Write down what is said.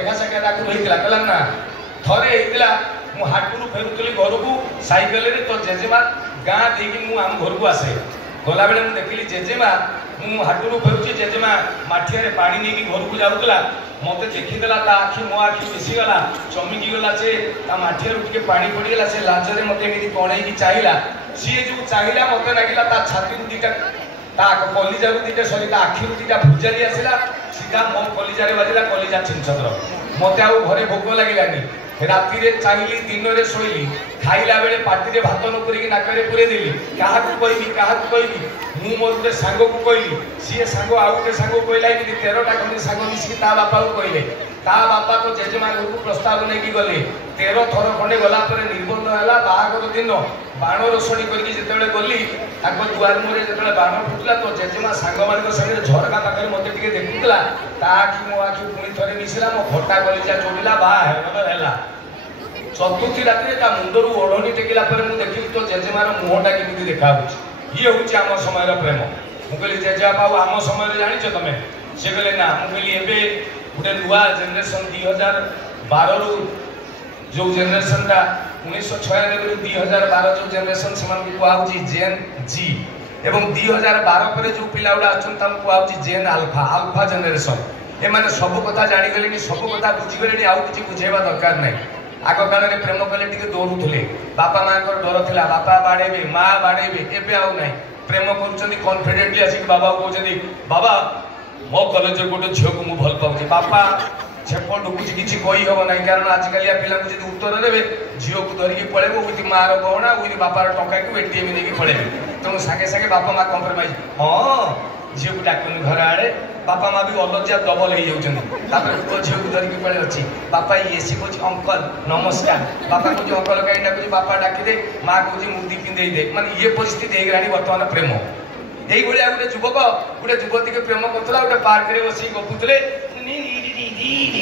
देखा साक्षात आगु होइतिला कहला ना थरे होइतिला मु हाटुरु फेरुतली घर को साइकेल रे तो जेजेमा गाँ देकी मु आम घर को आसे गला बेले मु देखिली जेजेमा मु हाटुरु फेरुची जेजेमा माठिया रे पानी नेकी घर को जाउतला मते देखिदेला ता आखि मो आखि मिसी गला चमकी गला से ता माठिया रे टिके पानी पड़ी गला से लाजरे मते एमिति कोणै की चाहिला सी जो चाहिला मते लागिला ता छाती दिटा ता कलिजा दिटा सरी ता आखि दिटा भुजाली आसिला सीधा मो कलिजा रे बाजिला कलिजा छिनछत्र मते आउ घरे भोक लागिलानी राति रे चाहिली दिन रे सोइली खाइला बेले पाटी रे भात न करी नाकरे पुरे देली काहा को कहबी मु मोर गुटे सांग को कहली सी सांग आउ गुटे सांग को कहला कि 13टा खंडी सांग मिसी ता बापा को कहले ता बापा तो जेजेमा को प्रस्ताव नै की गले 13 थर खंडे गला पर निबंध हैला बाहागर दिन बाण रोषणी करके जेतेबेले गली आगो दुआर मोरे जेतेबेले बाण फुटला तो जेजेमा सांग मान संगे झरका पाखरे मते टिके देखुतला ता आखि मो आखि पुनी थरे मिसिला मो घटा कलिजा जोडिला बा हैला चतुर्थी राति ता मुंडरू ओढ़नी टेकिला पर मु देखिली तो जेजेमार मुहटा केमिति देखा होछि ये होछि आम समय प्रेम मु कहली जेजे बाबू आम समय जानिछ तमे से कहले ना मु कहली एबे गुटे नुआ जनरेशन 2012 रु जो जनरेशन ता 1996 रु 2012 जो जनरेशन समान को आउछि जेन जी एवं 2012 पर जो पिला उडा अछन ता को आउछि जेन अल्फा जनरेशन ए माने सब कथा जानि गलेनी सब कथा बुझि गलेनी आउ किछि बुझेबा दरकार नै आग काल में प्रेम कले टिके दौड़ुले बापा माँ डर थिला बापा बाड़ेबे माँ बाड़ेबे एबे आउ नाही प्रेम करूछंदी कॉन्फिडेंटली आसी बाबा को कहउछंदी बाबा मो कॉलेज गोटे झियो को मु भल पाउछि बापा छेप डुकुछि किछि कहि हबो नाही कारण आजकलिया पिला को जदी उत्तर देबे झियो को धरिकी पळेबो उति माँ रो गहना उति बापा रो टंका को एटीएम नेकी पळेबे तो सागे सागे बापा माँ कॉम्प्रोमाइज हां झियो को डाकन घर आड़े बापा माँ भी अलज्जा डबल हो जाऊँ झील को धरिकी पड़े अच्छी बापा ये सी कह अंकल नमस्कार बापा कह अंकल कहीं डाकुच बापा डाकिदे माँ कह मुदी पिंधे दे माने ये परिस्थिति हो बर्तमान प्रेम यही गोटे युवक गोटे युवती के प्रेम करूला गोटे पार्क में बस गपुले